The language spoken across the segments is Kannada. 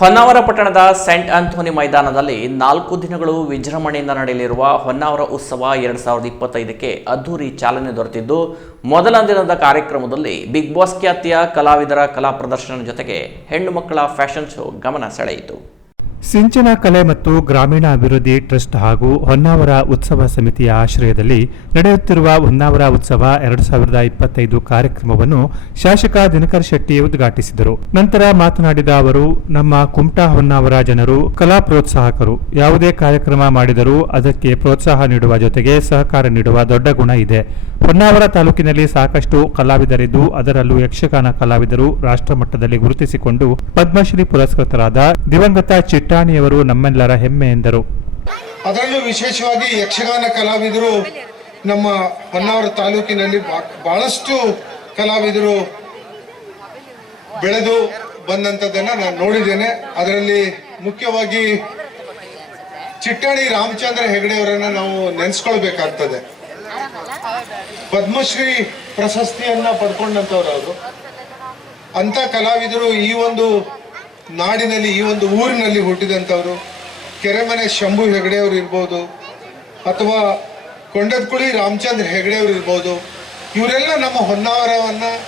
ಹೊನ್ನಾವರ ಪಟ್ಟಣದ ಸೆಂಟ್ ಆಂಥೋನಿ ಮೈದಾನದಲ್ಲಿ ನಾಲ್ಕು ದಿನಗಳು ವಿಜೃಂಭಣೆಯಿಂದ ನಡೆಯಲಿರುವ ಹೊನ್ನಾವರ ಉತ್ಸವ ಎರಡು ಸಾವಿರದ ಇಪ್ಪತ್ತೈದಕ್ಕೆ ಅದ್ದೂರಿ ಚಾಲನೆ ದೊರೆತಿದ್ದು, ಮೊದಲ ದಿನದ ಕಾರ್ಯಕ್ರಮದಲ್ಲಿ ಬಿಗ್ ಬಾಸ್ ಖ್ಯಾತಿಯ ಕಲಾವಿದರ ಕಲಾ ಪ್ರದರ್ಶನ ಜೊತೆಗೆ ಹೆಣ್ಣು ಮಕ್ಕಳ ಫ್ಯಾಷನ್ ಶೋ ಗಮನ ಸೆಳೆಯಿತು. ಸಿಂಚನ ಕಲೆ ಮತ್ತು ಗ್ರಾಮೀಣ ಅಭಿವೃದ್ಧಿ ಟ್ರಸ್ಟ್ ಹಾಗೂ ಹೊನ್ನಾವರ ಉತ್ಸವ ಸಮಿತಿಯ ಆಶ್ರಯದಲ್ಲಿ ನಡೆಯುತ್ತಿರುವ ಹೊನ್ನಾವರ ಉತ್ಸವ ಎರಡು ಸಾವಿರದ ಇಪ್ಪತ್ತೈದು ಕಾರ್ಯಕ್ರಮವನ್ನು ಶಾಸಕ ದಿನಕರ್ ಶೆಟ್ಟಿ ಉದ್ಘಾಟಿಸಿದರು. ನಂತರ ಮಾತನಾಡಿದ ಅವರು, ನಮ್ಮ ಕುಮಟಾ ಹೊನ್ನಾವರ ಜನರು ಕಲಾ ಪ್ರೋತ್ಸಾಹಕರು. ಯಾವುದೇ ಕಾರ್ಯಕ್ರಮ ಮಾಡಿದರೂ ಅದಕ್ಕೆ ಪ್ರೋತ್ಸಾಹ ನೀಡುವ ಜೊತೆಗೆ ಸಹಕಾರ ನೀಡುವ ದೊಡ್ಡ ಗುಣ ಇದೆ. ಹೊನ್ನಾವರ ತಾಲೂಕಿನಲ್ಲಿ ಸಾಕಷ್ಟು ಕಲಾವಿದರಿದ್ದು, ಅದರಲ್ಲೂ ಯಕ್ಷಗಾನ ಕಲಾವಿದರು ರಾಷ್ಟ್ರಮಟ್ಟದಲ್ಲಿ ಗುರುತಿಸಿಕೊಂಡು ಪದ್ಮಶ್ರೀ ಪುರಸ್ಕೃತರಾದ ದಿವಂಗತ ಚಿಟ್ಟಾಣಿಯವರು ನಮ್ಮೆಲ್ಲರ ಹೆಮ್ಮೆ ಎಂದರು. ಅದರಲ್ಲೂ ವಿಶೇಷವಾಗಿ ಯಕ್ಷಗಾನ ಕಲಾವಿದರು ನಮ್ಮ ಹೊನ್ನಾವರ ತಾಲೂಕಿನಲ್ಲಿ ಬಹಳಷ್ಟು ಕಲಾವಿದರು ಬೆಳೆದು ಬಂದಂಥದ್ದನ್ನು ನಾನು ನೋಡಿದ್ದೇನೆ. ಅದರಲ್ಲಿ ಮುಖ್ಯವಾಗಿ ಚಿಟ್ಟಾಣಿ ರಾಮಚಂದ್ರ ಹೆಗಡೆಯವರನ್ನು ನಾವು ನೆನೆಸ್ಕೊಳ್ಬೇಕಾಗ್ತದೆ. ಪದ್ಮಶ್ರೀ ಪ್ರಶಸ್ತಿಯನ್ನ ಪಡ್ಕೊಂಡಂಥವ್ರು ಅವರು. ಅಂತ ಕಲಾವಿದರು ಈ ಒಂದು ನಾಡಿನಲ್ಲಿ ಈ ಒಂದು ಊರಿನಲ್ಲಿ ಹುಟ್ಟಿದಂಥವರು, ಕೆರೆಮನೆ ಶಂಭು ಹೆಗಡೆಯವರು ಇರ್ಬೋದು, ಅಥವಾ ಕೊಂಡದ್ಕುಳಿ ರಾಮಚಂದ್ರ ಹೆಗಡೆಯವರು ಇರ್ಬೋದು, ಇವರೆಲ್ಲ ನಮ್ಮ ಹೊನ್ನಾವರವನ್ನು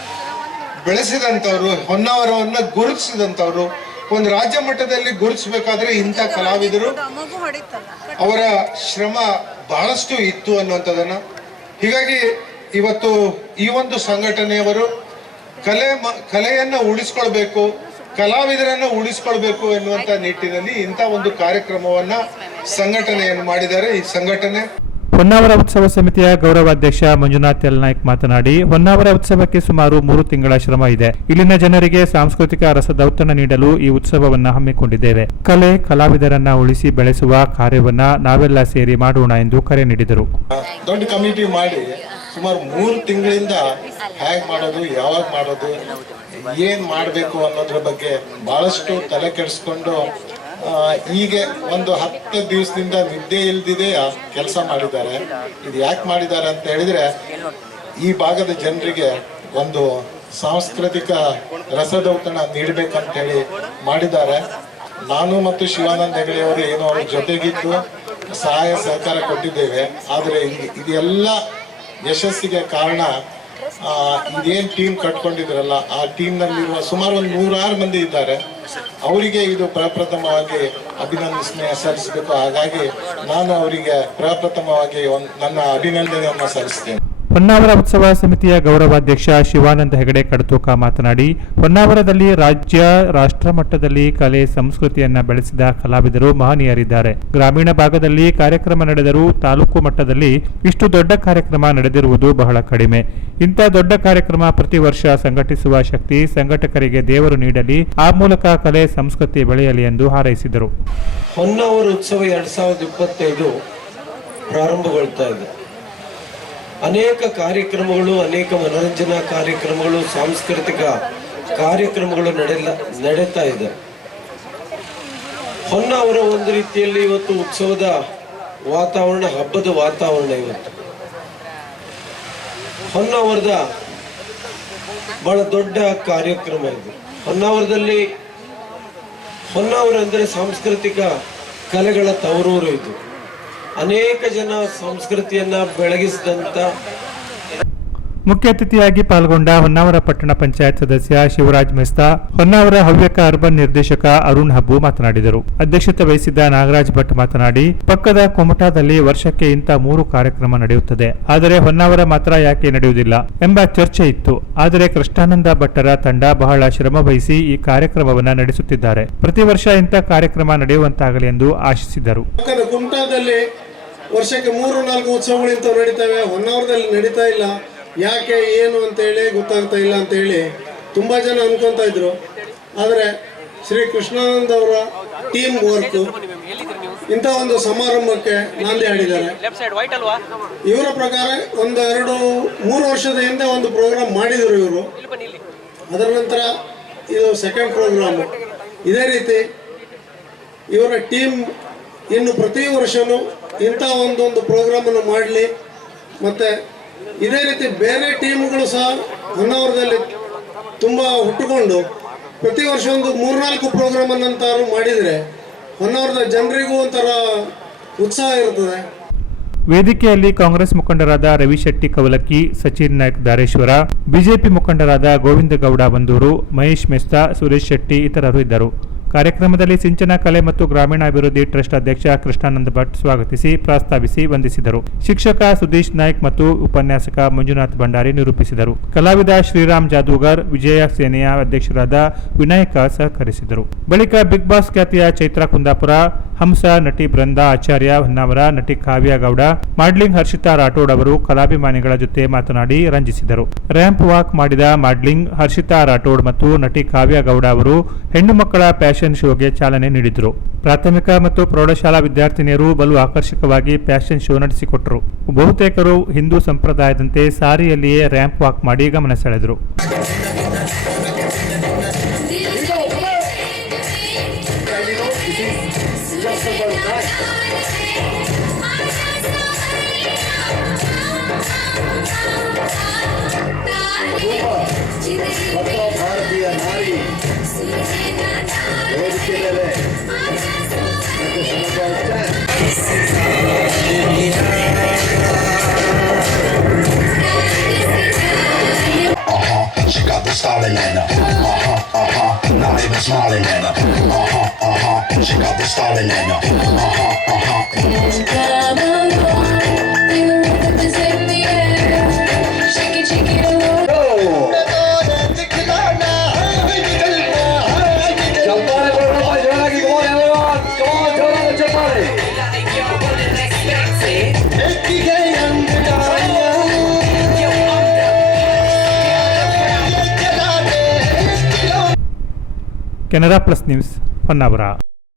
ಬೆಳೆಸಿದಂಥವ್ರು, ಹೊನ್ನಾವರವನ್ನು ಗುರುತಿಸಿದಂಥವ್ರು, ಒಂದು ರಾಜ್ಯ ಮಟ್ಟದಲ್ಲಿ ಗುರುತಿಸಬೇಕಾದ್ರೆ ಇಂಥ ಕಲಾವಿದರು ಅವರ ಶ್ರಮ ಬಹಳಷ್ಟು ಇತ್ತು ಅನ್ನುವಂಥದ್ದನ್ನು. ಹೀಗಾಗಿ ಇವತ್ತು ಈ ಒಂದು ಸಂಘಟನೆಯವರು ಕಲೆ ಮ- ಕಲೆಯನ್ನ ಉಳಿಸ್ಕೊಳ್ಬೇಕು ಕಲಾವಿದರನ್ನ ಉಳಿಸ್ಕೊಳ್ಬೇಕು ಎನ್ನುವಂತ ನಿಟ್ಟಿನಲ್ಲಿ ಇಂಥ ಒಂದು ಕಾರ್ಯಕ್ರಮವನ್ನ ಸಂಘಟನೆಯನ್ನು ಮಾಡಿದ್ದಾರೆ. ಈ ಸಂಘಟನೆ ಹೊನ್ನಾವರ ಉತ್ಸವ ಸಮಿತಿಯ ಗೌರವಾಧ್ಯಕ್ಷ ಮಂಜುನಾಥ್ ಯಲ್ನಾಯ್ಕ್ ಮಾತನಾಡಿ ಹೊನ್ನಾವರ ಉತ್ಸವಕ್ಕೆ ಸುಮಾರು ಮೂರು ತಿಂಗಳ ಶ್ರಮ ಇದೆ. ಇಲ್ಲಿನ ಜನರಿಗೆ ಸಾಂಸ್ಕೃತಿಕ ರಸದೌತಣ ನೀಡಲು ಈ ಉತ್ಸವವನ್ನ ಹಮ್ಮಿಕೊಂಡಿದ್ದೇವೆ. ಕಲೆ ಕಲಾವಿದರನ್ನ ಉಳಿಸಿ ಬೆಳೆಸುವ ಕಾರ್ಯವನ್ನ ನಾವೆಲ್ಲ ಸೇರಿ ಮಾಡೋಣ ಎಂದು ಕರೆ ನೀಡಿದರು. ದೊಡ್ಡ ಕಮಿಟಿ ಮಾಡಿ ಸುಮಾರು ಮೂರು ತಿಂಗಳಿಂದ ಹೇಗ್ ಮಾಡೋದು, ಯಾವಾಗ ಮಾಡೋದು, ಏನ್ ಮಾಡಬೇಕು ಅನ್ನೋದ್ರ ಬಗ್ಗೆ ಬಹಳಷ್ಟು ತಲೆ ಕೆಡಿಸ್ಕೊಂಡು ಹೀಗೆ ಒಂದು ಹತ್ತು ದಿವಸದಿಂದ ನಿದ್ದೆ ಇಲ್ದಿದೆ ಕೆಲಸ ಮಾಡಿದ್ದಾರೆ. ಇದು ಯಾಕೆ ಮಾಡಿದ್ದಾರೆ ಅಂತ ಹೇಳಿದ್ರೆ, ಈ ಭಾಗದ ಜನರಿಗೆ ಒಂದು ಸಾಂಸ್ಕೃತಿಕ ರಸದೌತಣ ನೀಡಬೇಕಂತ ಹೇಳಿ ಮಾಡಿದ್ದಾರೆ. ನಾನು ಮತ್ತು ಶಿವಾನಂದ ಹೆಗಡೆ ಅವರು ಏನೋ ಅವ್ರ ಜೊತೆಗಿದ್ದು ಸಹಾಯ ಸಹಕಾರ ಕೊಟ್ಟಿದ್ದೇವೆ. ಆದರೆ ಇದು- ಇದೆಲ್ಲ ಯಶಸ್ಸಿಗೆ ಕಾರಣ ಇದೇನ್ ಟೀಮ್ ಕಟ್ಕೊಂಡಿದ್ರಲ್ಲ, ಆ ಟೀಮ್ನಲ್ಲಿರುವ ಸುಮಾರು ಒಂದು ನೂರಾರು ಮಂದಿ ಇದ್ದಾರೆ. ಅವರಿಗೆ ಇದು ಪ್ರಪ್ರಥಮವಾಗಿ ಅಭಿನಂದನೆ ಸಲ್ಲಿಸಬೇಕು. ಹಾಗಾಗಿ ನಾನು ಅವರಿಗೆ ಪ್ರಪ್ರಥಮವಾಗಿ ಒಂದು ನನ್ನ ಅಭಿನಂದನೆಯನ್ನು ಸಲ್ಲಿಸ್ತೇನೆ. ಹೊನ್ನಾವರ ಉತ್ಸವ ಸಮಿತಿಯ ಗೌರವಾಧ್ಯಕ್ಷ ಶಿವಾನಂದ ಹೆಗಡೆ ಕಡತೂಕ ಮಾತನಾಡಿ, ಹೊನ್ನಾವರದಲ್ಲಿ ರಾಜ್ಯ ರಾಷ್ಟ್ರ ಮಟ್ಟದಲ್ಲಿ ಕಲೆ ಸಂಸ್ಕೃತಿಯನ್ನ ಬೆಳೆಸಿದ ಕಲಾವಿದರು ಮಹನೀಯರಿದ್ದಾರೆ. ಗ್ರಾಮೀಣ ಭಾಗದಲ್ಲಿ ಕಾರ್ಯಕ್ರಮ ನಡೆದರೂ ತಾಲೂಕು ಮಟ್ಟದಲ್ಲಿ ಇಷ್ಟು ದೊಡ್ಡ ಕಾರ್ಯಕ್ರಮ ನಡೆದಿರುವುದು ಬಹಳ ಕಡಿಮೆ. ಇಂಥ ದೊಡ್ಡ ಕಾರ್ಯಕ್ರಮ ಪ್ರತಿ ವರ್ಷ ಸಂಘಟಿಸುವ ಶಕ್ತಿ ಸಂಘಟಕರಿಗೆ ದೇವರು ನೀಡಲಿ, ಆ ಮೂಲಕ ಕಲೆ ಸಂಸ್ಕೃತಿ ಬೆಳೆಯಲಿ ಎಂದು ಹಾರೈಸಿದರು. ಹೊನ್ನಾವರ ಉತ್ಸವ ಎರಡ್ ಸಾವಿರದ ಇಪ್ಪತ್ತೈದು ಪ್ರಾರಂಭಗೊಳ್ತಾ ಇದೆ. ಅನೇಕ ಕಾರ್ಯಕ್ರಮಗಳು, ಅನೇಕ ಮನೋರಂಜನಾ ಕಾರ್ಯಕ್ರಮಗಳು, ಸಾಂಸ್ಕೃತಿಕ ಕಾರ್ಯಕ್ರಮಗಳು ನಡೆಯಲ್ಲ ನಡೀತಾ ಇದೆ. ಹೊನ್ನಾವರ ಒಂದು ರೀತಿಯಲ್ಲಿ ಇವತ್ತು ಉತ್ಸವದ ವಾತಾವರಣ, ಹಬ್ಬದ ವಾತಾವರಣ ಇವತ್ತು. ಹೊನ್ನಾವರದ ಬಹಳ ದೊಡ್ಡ ಕಾರ್ಯಕ್ರಮ ಇದು. ಹೊನ್ನಾವರದಲ್ಲಿ ಹೊನ್ನಾವರ ಅಂದರೆ ಸಾಂಸ್ಕೃತಿಕ ಕಲೆಗಳ ತವರೂರು ಇದು. ಅನೇಕ ಜನ ಸಂಸ್ಕೃತಿಯನ್ನ ಬೆಳಗಿಸಿದಂತ ಮುಖ್ಯ ಅತಿಥಿಯಾಗಿ ಪಾಲ್ಗೊಂಡ ಹೊನ್ನಾವರ ಪಟ್ಟಣ ಪಂಚಾಯತ್ ಸದಸ್ಯ ಶಿವರಾಜ್ ಮೆಸ್ತಾ ಹೊನ್ನಾವರ ಹವ್ಯಕ ಅರ್ಬನ್ ನಿರ್ದೇಶಕ ಅರುಣ್ ಹಬ್ಬು ಮಾತನಾಡಿದರು. ಅಧ್ಯಕ್ಷತೆ ವಹಿಸಿದ್ದ ನಾಗರಾಜ್ ಭಟ್ ಮಾತನಾಡಿ ಪಕ್ಕದ ಕುಮಟಾದಲ್ಲಿ ವರ್ಷಕ್ಕೆ ಇಂಥ ಮೂರು ಕಾರ್ಯಕ್ರಮ ನಡೆಯುತ್ತದೆ. ಆದರೆ ಹೊನ್ನಾವರ ಮಾತ್ರ ಯಾಕೆ ನಡೆಯುವುದಿಲ್ಲ ಎಂಬ ಚರ್ಚೆ ಇತ್ತು. ಆದರೆ ಕೃಷ್ಣಾನಂದ ಭಟ್ಟರ ತಂಡ ಬಹಳ ಶ್ರಮ ವಹಿಸಿ ಈ ಕಾರ್ಯಕ್ರಮವನ್ನು ನಡೆಸುತ್ತಿದ್ದಾರೆ. ಪ್ರತಿ ವರ್ಷ ಇಂಥ ಕಾರ್ಯಕ್ರಮ ನಡೆಯುವಂತಾಗಲಿ ಎಂದು ಆಶಿಸಿದರು. ವರ್ಷಕ್ಕೆ ಮೂರು, ನಾಲ್ಕು ಉತ್ಸವಗಳು ಇಂಥವು ನಡೀತವೆ. ಹೊನ್ನಾವರದಲ್ಲಿ ನಡೀತಾ ಇಲ್ಲ. ಯಾಕೆ, ಏನು ಅಂತೇಳಿ ಗೊತ್ತಾಗ್ತಾ ಇಲ್ಲ ಅಂತೇಳಿ ತುಂಬ ಜನ ಅನ್ಕೊತಾ ಇದ್ರು. ಆದರೆ ಶ್ರೀ ಕೃಷ್ಣಾನಂದ್ ಅವರ ಟೀಮ್ ವರ್ಕ್ ಇಂಥ ಒಂದು ಸಮಾರಂಭಕ್ಕೆ ನಾಂದಿ ಹಾಡಿದ್ದಾರೆ. ಇವರ ಪ್ರಕಾರ ಒಂದು ಎರಡು, ಮೂರು ವರ್ಷದ ಹಿಂದೆ ಒಂದು ಪ್ರೋಗ್ರಾಮ್ ಮಾಡಿದರು ಇವರು. ಅದರ ನಂತರ ಇದು ಸೆಕೆಂಡ್ ಪ್ರೋಗ್ರಾಮ್ ಇದೇ ರೀತಿ ಇವರ ಟೀಮ್ ಇನ್ನು ಪ್ರತಿ ವರ್ಷನೂ ಇಂಥ ಒಂದೊಂದು ಪ್ರೋಗ್ರಾಮನ್ನು ಮಾಡಲಿ. ಮತ್ತು ಇದೇ ರೀತಿ ಬೇರೆ ಟೀಮ್ಗಳು ಸಹ ಹೊನ್ನಾವರದಲ್ಲಿ ತುಂಬ ಹುಟ್ಟುಕೊಂಡು ಪ್ರತಿ ವರ್ಷ ಒಂದು ಮೂರ್ನಾಲ್ಕು ಪ್ರೋಗ್ರಾಮ್ ಅನ್ನಂತಾರು ಮಾಡಿದರೆ ಹೊನ್ನಾವರದ ಜನರಿಗೂ ಒಂಥರ ಉತ್ಸಾಹ ಇರ್ತದೆ. ವೇದಿಕೆಯಲ್ಲಿ ಕಾಂಗ್ರೆಸ್ ಮುಖಂಡರಾದ ರವಿಶೆಟ್ಟಿ ಕವಲಕ್ಕಿ, ಸಚಿನ್ ನಾಯ್ಕ್ ದಾರೇಶ್ವರ, ಬಿಜೆಪಿ ಮುಖಂಡರಾದ ಗೋವಿಂದ ಗೌಡ ಬಂದೂರು, ಮಹೇಶ್ ಮೆಸ್ತಾ, ಸುರೇಶ್ ಶೆಟ್ಟಿ ಇತರರು ಇದ್ದರು. ಕಾರ್ಯಕ್ರಮದಲ್ಲಿ ಸಿಂಚನ ಕಲೆ ಮತ್ತು ಗ್ರಾಮೀಣಾಭಿವೃದ್ಧಿ ಟ್ರಸ್ಟ್ ಅಧ್ಯಕ್ಷ ಕೃಷ್ಣಾನಂದ ಭಟ್ ಸ್ವಾಗತಿಸಿ ಪ್ರಸ್ತಾವಿಸಿ ವಂದಿಸಿದರು. ಶಿಕ್ಷಕ ಸುದೀಶ್ ನಾಯ್ಕ್ ಮತ್ತು ಉಪನ್ಯಾಸಕ ಮಂಜುನಾಥ್ ಭಂಡಾರಿ ನಿರೂಪಿಸಿದರು. ಕಲಾವಿದ ಶ್ರೀರಾಮ್ ಜಾದೂಗರ್, ವಿಜಯ ಸೇನೆಯ ಅಧ್ಯಕ್ಷರಾದ ವಿನಾಯಕ ಸಹಕರಿಸಿದರು. ಬಳಿಕ ಬಿಗ್ ಬಾಸ್ ಖ್ಯಾತಿಯ ಚೈತ್ರಾ ಕುಂದಾಪುರ ಹಂಸ, ನಟಿ ಬೃಂದಾ, ಆಚಾರ್ಯ ಹೊನ್ನಾವರ, ನಟಿ ಕಾವ್ಯ ಗೌಡ, ಮಾಡ್ಲಿಂಗ್ ಹರ್ಷಿತಾ ರಾಠೋಡ್ ಅವರು ಕಲಾಭಿಮಾನಿಗಳ ಜೊತೆ ಮಾತನಾಡಿ ರಂಜಿಸಿದರು. ರ್ಯಾಂಪ್ ವಾಕ್ ಮಾಡಿದ ಮಾಡ್ಲಿಂಗ್, ಹರ್ಷಿತಾ ರಾಠೋಡ್ ಮತ್ತು ನಟಿ ಕಾವ್ಯ ಗೌಡ ಅವರು ಹೆಣ್ಣು ಮಕ್ಕಳ ಫ್ಯಾಷನ್ ಶೋಗೆ ಚಾಲನೆ ನೀಡಿದರು. ಪ್ರಾಥಮಿಕ ಮತ್ತು ಪ್ರೌಢಶಾಲಾ ವಿದ್ಯಾರ್ಥಿನಿಯರು ಬಲು ಆಕರ್ಷಕವಾಗಿ ಫ್ಯಾಷನ್ ಶೋ ನಡೆಸಿಕೊಟ್ಟರು ಬಹುತೇಕರು ಹಿಂದೂ ಸಂಪ್ರದಾಯದಂತೆ ಸಾರಿಯಲ್ಲಿಯೇ ರ್ಯಾಂಪ್ ವಾಕ್ ಮಾಡಿ ಗಮನ ಸೆಳೆದರು. Styling in her. Uh-huh, uh-huh, not even smiling at her. Uh-huh, uh-huh, she got the styling in her. Uh-huh, uh-huh. Canara plus news पन्नावरा